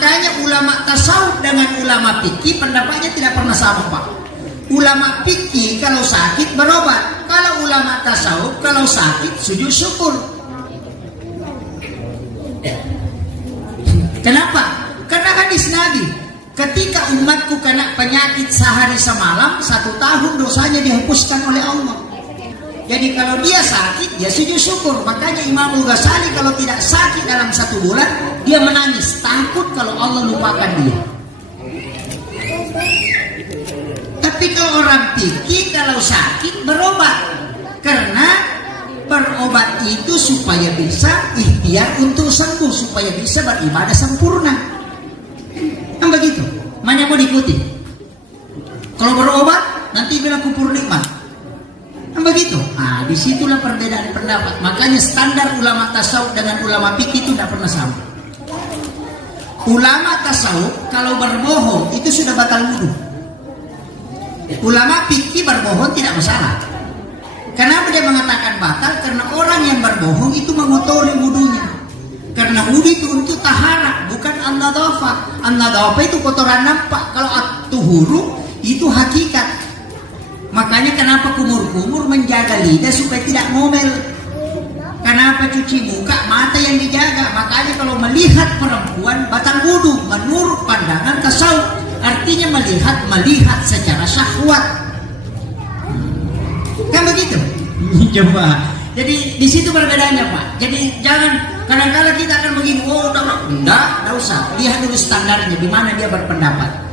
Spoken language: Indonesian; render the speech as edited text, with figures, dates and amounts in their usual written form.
Makanya ulama tasawuf dengan ulama fikih pendapatnya tidak pernah sama, Pak. Ulama fikih kalau sakit berobat, kalau ulama tasawuf kalau sakit sujud syukur. Kenapa? Karena hadis Nabi, ketika umatku kena penyakit sehari semalam, 1 tahun dosanya dihapuskan oleh Allah. Jadi kalau dia sakit, dia sujud syukur. Makanya Imam Al-Ghazali kalau tidak sakit dalam 1 bulan, dia menangis, takut kalau Allah lupakan dia. Tapi kalau orang fikih kalau sakit berobat, karena berobat itu supaya bisa ikhtiar untuk sembuh, supaya bisa beribadah sempurna. Kan begitu? Mana mau diikuti? Kalau berobat nanti bilang kupur nikmat. Kan begitu? Nah, disitulah perbedaan pendapat. Makanya standar ulama tasawuf dengan ulama fikih itu tidak pernah sama. Ulama tasawuf kalau berbohong itu sudah batal wudu. Ulama fikih berbohong tidak masalah. Kenapa dia mengatakan batal? Karena orang yang berbohong itu mengotori wudunya. Karena wudu itu untuk taharah, bukan an-nadhafah. An-nadhafah itu kotoran nampak. Kalau at-tuhuru itu hakikat. Makanya kenapa kumur-kumur menjaga lidah supaya tidak ngomel. Kenapa cuci muka, mata yang dijaga. Makanya kalau melihat perempuan batal wudu menurut pandangan tasawuf, artinya melihat secara syahwat. Kan begitu? Coba. Jadi di situ perbedaannya, Pak. Jadi jangan kadang-kadang kita akan begini, oh enggak usah. Lihat dulu standarnya di mana dia berpendapat.